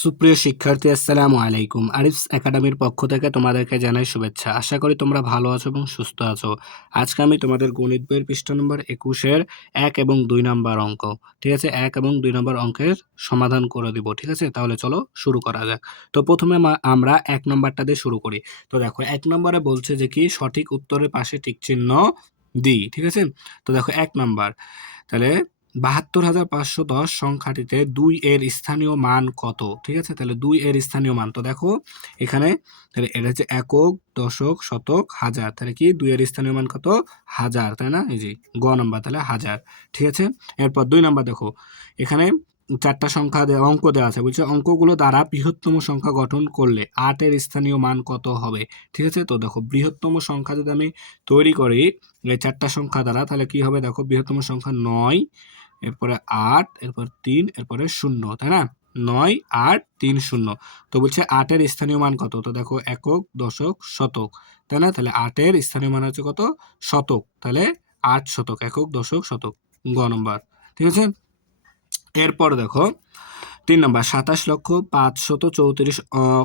সুপ্রিয় শিক্ষার্থী, আসসালামু আলাইকুম। আরিফস একাডেমির পক্ষ থেকে তোমাদেরকে জানাই শুভেচ্ছা। আশা করি তোমরা ভালো আছো এবং সুস্থ আছো। আজকে আমি তোমাদের গণিত বইয়ের পৃষ্ঠা নম্বর 21-এর 1 এবং 2 নাম্বার অঙ্ক, ঠিক আছে, 1 এবং 2 নম্বর অঙ্কের সমাধান করে দিব, ঠিক আছে। তাহলে চলো শুরু করা যাক। তো প্রথমে আমরা 1 নম্বরটা দিয়ে শুরু করি। তো দেখো 1 নম্বরে বলছে যে কি সঠিক উত্তরের পাশে টিক চিহ্ন দিই, ঠিক আছে। তো দেখো 1 নাম্বার, তাহলে ৭২,৫১০ সংখ্যাটিতে ২ এর স্থানীয় মান কত? ঠিক আছে, তাহলে ২ এর স্থানীয় মান, তো দেখো এখানে, তাহলে এটা হচ্ছে একক, দশক, শতক, হাজার, তাহলে কি ২ এর স্থানীয় মান কত? হাজার, তাই না? এই যে গ নাম্বার, তাহলে হাজার, ঠিক আছে। এরপর ২ নাম্বার দেখো, এখানে 4টা সংখ্যা অঙ্ক দেওয়া আছে, বলছে অঙ্কগুলো দ্বারা বৃহত্তম সংখ্যা গঠন করলে ৮ এর স্থানীয় মান কত হবে? ঠিক আছে, তো দেখো বৃহত্তম সংখ্যা যদি আমি তৈরি করি এই 4টা সংখ্যা দ্বারা, তাহলে কি হবে? দেখো বৃহত্তম সংখ্যা ৯, এরপরে ৮, এরপর ৩, এরপরে ০, তাই না? ৯, ৮, ৩, ০। তো বলছে ৮ এর স্থানীয় মান কত? তো দেখো একক, দশক, শতক, তাই না? তাহলে ৮ এর স্থানীয় মান হচ্ছে কত? শতক, তাহলে ৮ শতক, একক, দশক, শতক, গ নম্বর, ঠিক আছে। এরপর দেখো ৩ নম্বর, ২৭,৫৩৪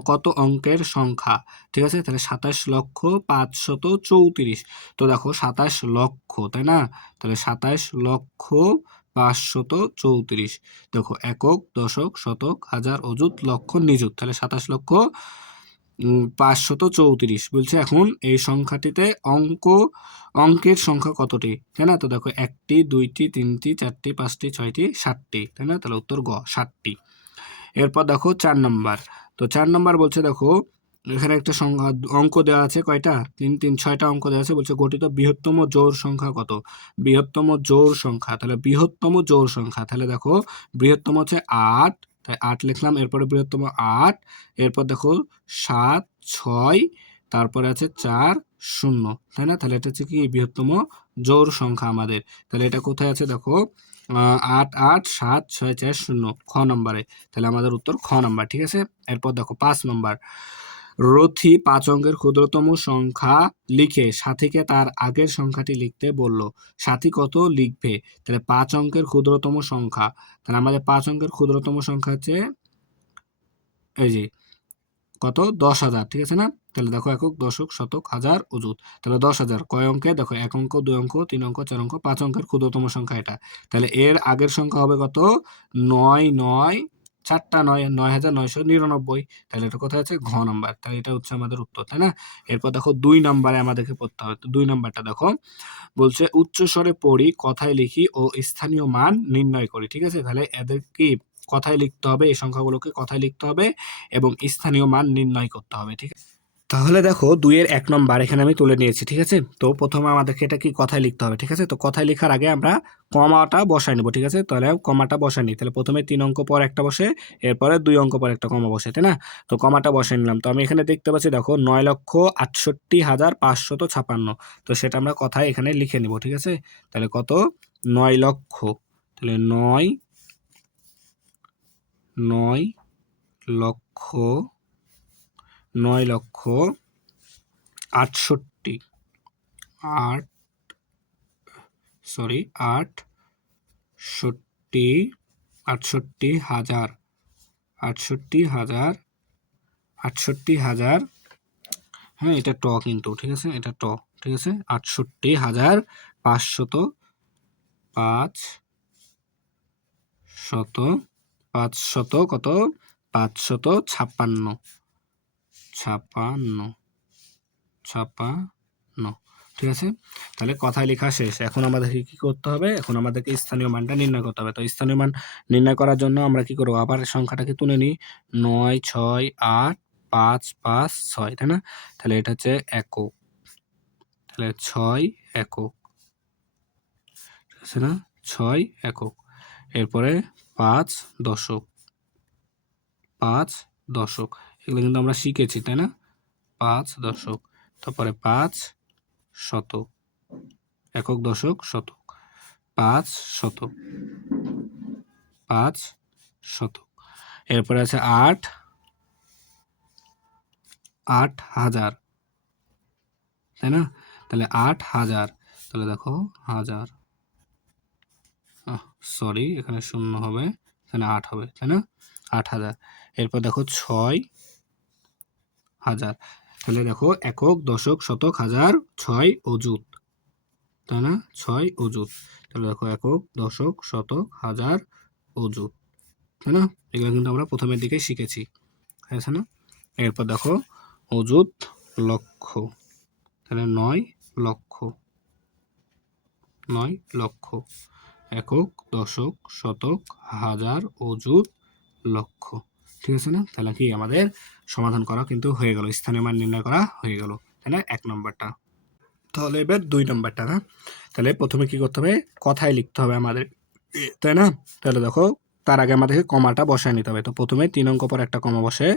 কত অঙ্কের সংখ্যা? ঠিক আছে, তাহলে ২৭,৫৩৪। তো দেখো ২৭ লক্ষ, তাই না? তাহলে ২৭,৫৩৪। দেখো একক, দশক, শতক, হাজার, অযুত, লক্ষ, নিযুত, তাহলে ২৭,৫৩৪ বলছে। এখন এই সংখ্যাটিতে অঙ্কের সংখ্যা কতটি, তাই না? তো দেখো ১টি, ২টি, ৩টি, ৪টি, ৫টি, ৬টি, ৭টি, তাই না? তাহলে উত্তর গ, ৭টি। এরপর দেখো ৪ নম্বর, তো ৪ নম্বর বলছে দেখো এখানে একটা সংখ্যা অঙ্ক দেওয়া আছে, কয়টা? ৩ ৩ ৬টা অঙ্ক দেওয়া আছে, বলছে গঠিত বৃহত্তম জোড় সংখ্যা কত? বৃহত্তম জোড় সংখ্যা, তাহলে বৃহত্তম জোড় সংখ্যা, তাহলে দেখো বৃহত্তম হচ্ছে ৮, তাই ৮ লিখলাম। এরপরে বৃহত্তম ৮, এরপর দেখো ৭, ৬, তারপরে আছে ৪, ০, তাই না? তাহলে এটা হচ্ছে কি বৃহত্তম জোড় সংখ্যা আমাদের। তাহলে এটা কোথায় আছে? দেখো ৮, ৮, ৭, ৬, ৪, ০, খ নম্বরে, তাহলে আমাদের উত্তর খ নম্বর, ঠিক আছে। এরপর দেখো ৫ নম্বর, রথি ৫ অঙ্কের ক্ষুদ্রতম সংখ্যা লিখে সাথীকে তার আগের সংখ্যাটি লিখতে বলল। সাথী কত লিখবে? তাহলে ৫ অঙ্কের ক্ষুদ্রতম সংখ্যা, তাহলে আমাদের ৫ অঙ্কের ক্ষুদ্রতম সংখ্যা হচ্ছে এই যে কত? ১০,০০০, ঠিক আছে না? তাহলে দেখো একক, দশক, শতক, হাজার, অযুত, তাহলে ১০,০০০ কয় অঙ্কে? দেখো ১ অঙ্ক, ২ অঙ্ক, ৩ অঙ্ক, ৪ অঙ্ক, ৫ অঙ্কের ক্ষুদ্রতম সংখ্যা এটা। তাহলে এর আগের সংখ্যা হবে কত? ৯, ৯, ৪টা ৯, ৯,৯৯৯। তাহলে এটা কোথায় আছে? ঘ নাম্বার, তাহলে এটা হচ্ছে আমাদের উত্তর, তাই না? এরপর দেখো ২ নাম্বারে আমাদেরকে পড়তে হবে। তো ২ নাম্বারটা দেখো, বলছে উচ্চস্বরে পড়ি, কথায় লিখি ও স্থানীয় মান নির্ণয় করি, ঠিক আছে। তাহলে এদের কি কথায় লিখতে হবে, এই সংখ্যাগুলোকে কথায় লিখতে হবে এবং স্থানীয় মান নির্ণয় করতে হবে, ঠিক আছে। তাহলে দেখো ২ এর ১ নম্বর এখানে আমি তুলে নিয়েছি, ঠিক আছে। তো প্রথমে আমাদেরকে এটা কি কথায় লিখতে হবে, ঠিক আছে। তো কথায় লেখার আগে আমরা কমাটা বসাই নেব, ঠিক আছে। তাহলে কমাটা বসাই নিই, তাহলে প্রথমে ৩ অঙ্ক পর একটা বসে, এরপরে ২ অঙ্ক পর একটা কমা বসে, তাই না? তো কমাটা বসাই নিলাম। তো আমি এখানে দেখতে পাচ্ছি দেখো ৯,৬৮,৫৫৬। তো সেটা আমরা কথায় এখানে লিখে নিব, ঠিক আছে। তাহলে কত? ৯ লক্ষ, তাহলে ৯ ৯ লক্ষ ৬৮ আট সরি ৬৮ ৬৮,০০০ ৬৮,০০০ ৬৮,০০০, হ্যাঁ এটা ট কিন্তু, ঠিক আছে, এটা ট, ঠিক আছে। ৬৮,৫০০ ৫শত কত? ৫৫৬ ছাপান্ন, ঠিক আছে। তাহলে কথায় লেখা শেষ। এখন আমাদেরকে কি করতে হবে? এখন আমাদেরকে স্থানীয় মানটা নির্ণয় করতে হবে। তো স্থানীয় মান নির্ণয় করার জন্য আমরা কি করবো? আবার সংখ্যাটাকে তুলে নিই। ৯, ৬, ৮, ৫, ৫, ৬, তাই না? তাহলে এটা হচ্ছে একক, তাহলে ৬ একক, ঠিক আছে না? ৬ একক। এরপরে ৫ দশক, ৫ দশক, এগুলো কিন্তু আমরা শিখেছি, তাই না? ৫ দশক। তারপরে ৫ শতক, একক, দশক, শতক, ৫ শতক, ৫ শতক। এরপরে আছে ৮ হাজার, তাই না? তাহলে ৮,০০০, তাহলে দেখো হাজার, সরি এখানে ০ হবে, এখানে ৮ হবে, তাই না? 8,000। এরপর দেখো 6,000। তাহলে দেখো একক, দশক, শতক, হাজার, 6 অযুত, তাই না? 6 অযুত। তাহলে দেখো একক, দশক, শতক, হাজার, অযুত, তাই না? এগুলো কিন্তু আমরা প্রথমের দিকে শিখেছি, আছে না? এরপর দেখো অযুত লক্ষ, তাহলে 9 লক্ষ, 9 লক্ষ। একক, দশক, শতক, হাজার, অযুত, লক্ষ। ঠিক আছে না? তাহলে কি আমাদের সমাধান করা কিন্তু হয়ে গেল, স্থানীয় মান নির্ণয় করা হয়ে গেল, তাই না? 1 নম্বরটা। তাহলে এবার 2 নম্বরটা না, তাহলে প্রথমে কি করতে হবে, কথায় লিখতে হবে আমাদের, তাই না? তাহলে দেখো তার আগে আমাদেরকে কমাটা বসায় নিতে হবে। তো প্রথমে 3 অঙ্ক পর একটা কমা বসে,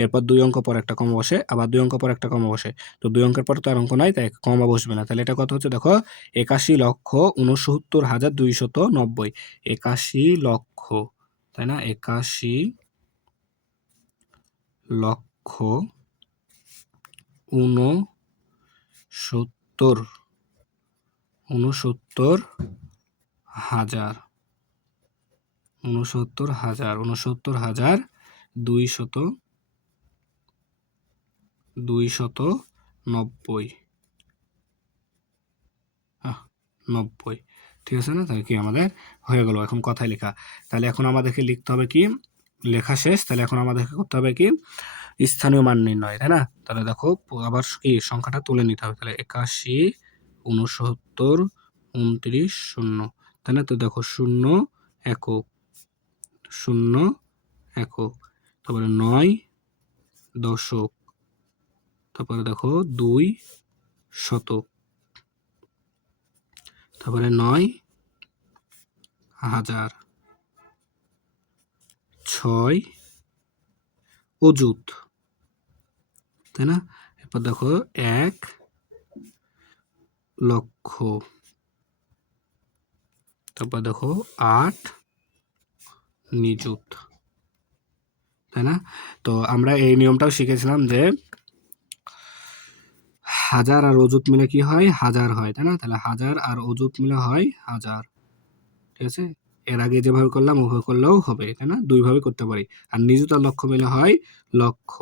এরপর 2 অঙ্ক পর একটা কমা বসে, আবার 2 অঙ্ক পর একটা কমা বসে। তো 2 অঙ্কের পর তো আর অঙ্ক নাই, তাই কমা বসবে না। তাহলে এটা কত হচ্ছে দেখো, 81,69,290। 81 লক্ষ, তাই না? 81 লক্ষ 69,000, 69,000 290, 90। ঠিক আছে না? তাহলে কি আমাদের হয়ে গেল। এখন কথায় লেখা, তাহলে এখন আমাদেরকে লিখতে হবে কি, লেখা শেষ। তাহলে এখন আমাদেরকে করতে হবে কি, স্থানীয় মান নির্ণয়, তাই না? তাহলে দেখো আবার কি সংখ্যাটা তুলে নিতে হবে। তাহলে 81, 69, 29, 0, তাই না? তো দেখো 0 একক, 0 একক, তারপরে 9 দশক, তারপরে দেখো 2 শতক, তারপরে 9,000, 6 অযুত, তাই না? এরপর দেখো 1 লক্ষ, তারপর দেখো 8 নিযুত, তাই না? তো আমরা এই নিয়মটাও শিখেছিলাম যে হাজার আর অযুত মিলে কি হয়, হাজার হয়, তাই না? তাহলে হাজার আর অযুত মিলে হয় হাজার। ঠিক আছে, এর আগে যেভাবে করলাম ওভাবে করলেও হবে, তাই না? 2 ভাবে করতে পারি। আর নিযুত আর লক্ষ মিলে হয় লক্ষ,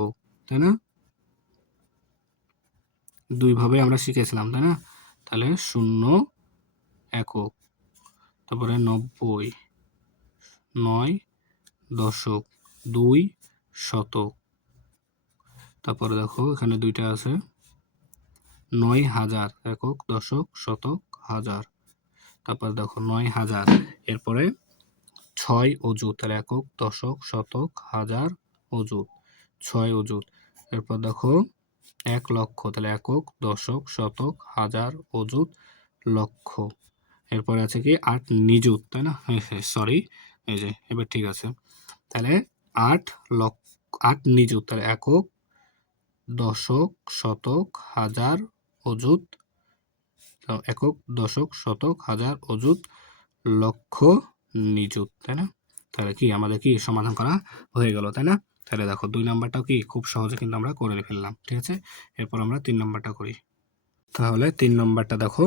তাই না? 2 ভাবে আমরা শিখেছিলাম, তাই না? তাহলে 0 একক, তারপরে 90, 9 দশক, 2 শতক, তারপরে দেখো এখানে 2টা আছে, 9,000 একক, দশক, শতক, হাজার, তারপরে দেখো 9,000। এরপরে 6 অযুত, তাহলে একক, দশক, শতক, হাজার, অযুত, 6 অযুত। এরপর দেখো 1 লক্ষ, তাহলে একক, দশক, শতক, হাজার, অযুত, লক্ষ। এরপরে আছে কি 8 নিযুত, তাই না? সরি, এই যে এবার ঠিক আছে। তাহলে 8 লক্ষ, 8 নিযুত, তাহলে একক, দশক, শতক, হাজার, অযুত, একক, দশক, শতক, হাজার, অযুত, লক্ষ, নিযুত, তাই না? তাহলে কি আমাদের কি সমাধান করা হয়ে গেল, তাই না? তাহলে দেখো 2 নাম্বারটাও কি খুব সহজে কিন্তু আমরা করে ফেললাম। ঠিক আছে, এরপর আমরা 3 নাম্বারটা করি। তাহলে 3 নাম্বারটা দেখো,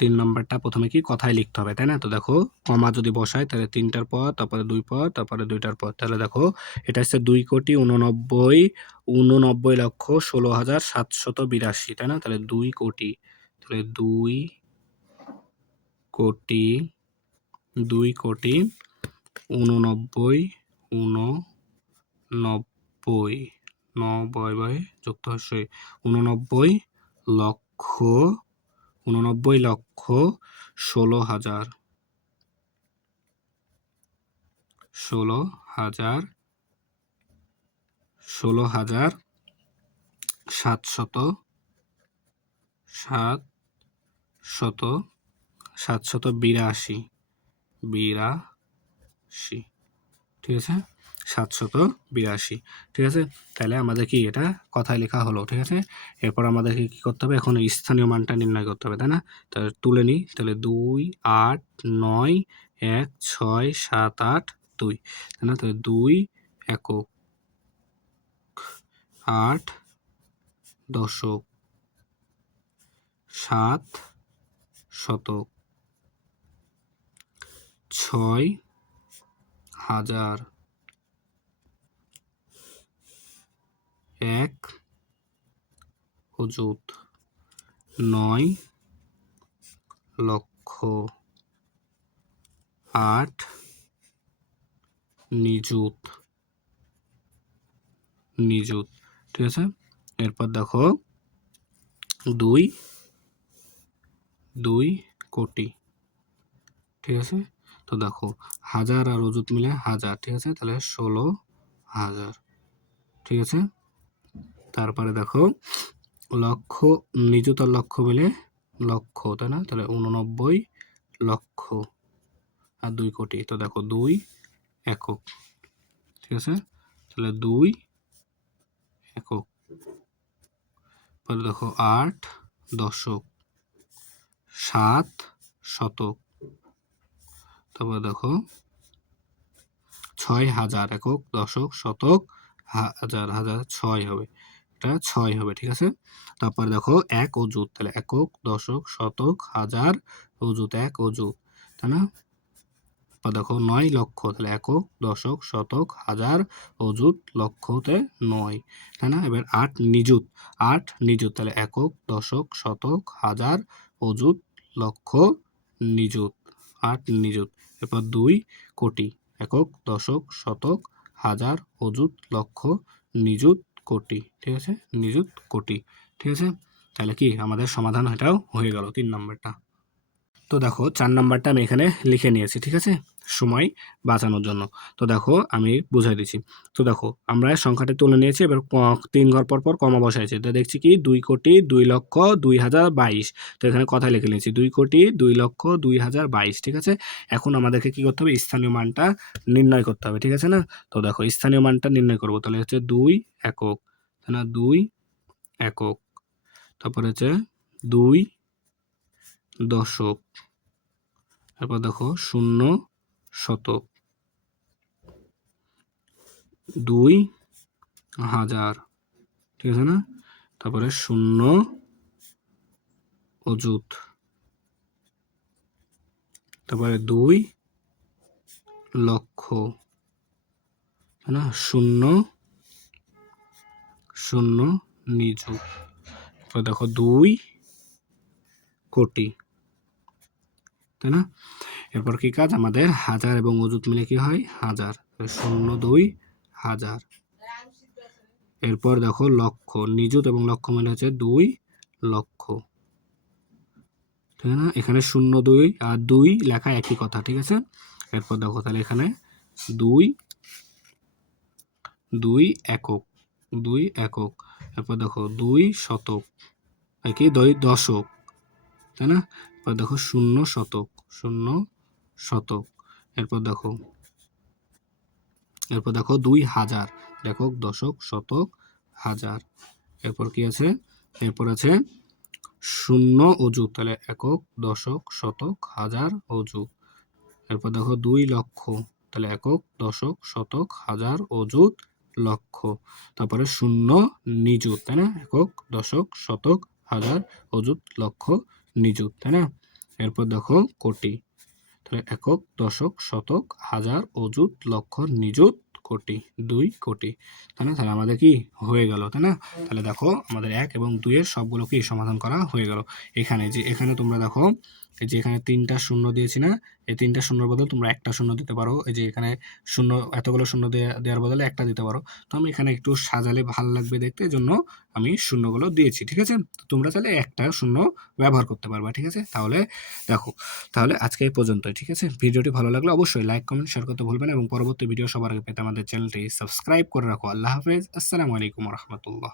3 নাম্বারটা প্রথমে কি কথায় লিখতে হবে, তাই না? তো দেখো কমা যদি বসাই তাহলে 3টার পর, তারপরে 2 পর, তারপরে 2টার পর। তাহলে দেখো এটা হচ্ছে 2,89,16,782, তাই না? তাহলে 2 কোটি, তাহলে 2 কোটি, 2 কোটি 89, 89, 9 যুক্ত হচ্ছে 89 লক্ষ, 89 লক্ষ 16,000, 16,000, 16,000 700, 782, 82, ঠিক আছে, 782। ঠিক আছে, তাহলে আমাদের কি এটা কথায় লেখা হলো। ঠিক আছে, এরপর আমাদেরকে কি করতে হবে, এখন স্থানীয় মানটা নির্ণয় করতে হবে, তাই না? তাহলে তুলে নিই, তাহলে 2, 8, 9, 1, 6, 7, 8, 2, তাই না? তাহলে 2 একক, 8 দশক, 7 শতক, 6,000, 1 অযুত, 9 লক্ষ, 8 নিযুত, নিযুত, ঠিক আছে। এরপর দেখো 2 কোটি, ঠিক আছে। তো দেখো হাজার আর অযুত মিলে হাজার, ঠিক আছে, তাহলে 16,000, ঠিক আছে। তারপরে দেখো লক্ষ, নিযুত আর লক্ষ মিলে লক্ষ, তাই না, তাহলে 89 লক্ষ আর 2 কোটি। তো দেখো 2 একক, ঠিক আছে, তাহলে 2 একক। পরে দেখো 8 দশক, 7 শতক। তারপরে দেখো 6,000 একক, দশক, শতক, হাজার, হাজার 6 হবে, এটা 6 হবে, ঠিক আছে। তারপরে দেখো 1 অযুত, তাহলে একক, দশক, শতক, হাজার, অযুত, 1 অযুত, তাই না। তারপর দেখো 9 লক্ষ, তাহলে একক, দশক, শতক, হাজার, অযুত, লক্ষতে 9, তাই না। এবার 8 নিযুত, 8 নিযুত, তাহলে একক, দশক, শতক, হাজার, অযুত, লক্ষ, নিযুত, 8 নিযুত। এরপর 2 কোটি, একক, দশক, শতক, হাজার, অযুত, লক্ষ, নিযুত, কোটি, ঠিক আছে, নিযুত, কোটি, ঠিক আছে। তাহলে কি আমাদের সমাধান এটাও হয়ে গেল 3 নম্বরটা। তো দেখো 4 নাম্বারটা আমি এখানে লিখে নিয়েছি, ঠিক আছে, সময় বাঁচানোর জন্য। তো দেখো আমি বুঝাই দিচ্ছি। তো দেখো আমরা সংখ্যাটা তুলে নিয়েছি, এবার 3 ঘর পর পর কমা বসাইছি। তো দেখছি কি 2 কোটি 2 লক্ষ 2022। তো এখানে কথাই লিখে নিয়েছি 2 কোটি 2 লক্ষ 2022, ঠিক আছে। এখন আমাদেরকে কি করতে হবে, স্থানীয় মানটা নির্ণয় করতে হবে, ঠিক আছে না। তো দেখো স্থানীয় মানটা নির্ণয় করবো, তাহলে হচ্ছে 2 একক, তাই না, 2 একক। তারপরে হচ্ছে 2 দশক, তারপর দেখো 0 শতক, 2,000, ঠিক আছে না। তারপরে 0 অযুত, তারপরে 2 লক্ষ, তাই না, 0 নিযুত। তারপরে দেখো 2 কোটি, তাই না। এরপর কি কাজ, আমাদের হাজার এবং অযুত মিলে কি হয়, হাজার, 0 2 হাজার। এরপর দেখো লক্ষ, নিযুত এবং লক্ষ মিলে হচ্ছে 2 লক্ষ, ঠিক না। এখানে 0 2 আর 2 লেখা একই কথা, ঠিক আছে। এরপর দেখো তাহলে এখানে 2 একক, 2 একক। এরপর দেখো 2 শতক, কি 2 দশক, তাই না। এরপর দেখো 0 শতক, 0 শতক। এরপর দেখো 2,000 একক, দশক, শতক, হাজার। এরপর কি আছে, এরপর আছে 0 অযুত, তাহলে একক, দশক, শতক, হাজার, অযুত। এরপর দেখো 2 লক্ষ, তাহলে একক, দশক, শতক, হাজার, অযুত, লক্ষ। তারপরে 0 নিযুত, তাই না, একক, দশক, শতক, হাজার, অযুত, লক্ষ, নিযুত, তাই না। এরপর দেখো কোটি, তাহলে একক, দশক, শতক, হাজার, অযুত, লক্ষ, নিযুত, কোটি, 2 কোটি, তাই না। তাহলে আমাদের কি হয়ে গেল, তাই না। তাহলে দেখো আমাদের 1 এবং 2 এর সবগুলো কি সমাধান করা হয়ে গেল। এখানে তোমরা দেখো এই যে এখানে 3টা শূন্য দিয়েছি না, এই 3টা শূন্যর বদলে তোমরা একটা শূন্য দিতে পারো। এই যে এখানে শূন্য, এতগুলো শূন্য দেওয়ার বদলে একটা দিতে পারো। তো আমি এখানে একটু সাজালে ভালো লাগবে দেখতে, জন্য আমি শূন্যগুলো দিয়েছি, ঠিক আছে। তোমরা চাইলে একটা শূন্য ব্যবহার করতে পারবা, ঠিক আছে। তাহলে দেখো, তাহলে আজকে এই পর্যন্তই, ঠিক আছে। ভিডিওটি ভালো লাগলে অবশ্যই লাইক, কমেন্ট, শেয়ার করতে ভুলবেন এবং পরবর্তী ভিডিও সবার আগে পেতে আমাদের চ্যানেলটি সাবস্ক্রাইব করে রাখো। আল্লাহ হাফেজ, আসসালামু আলাইকুম রহমতুল্লাহ।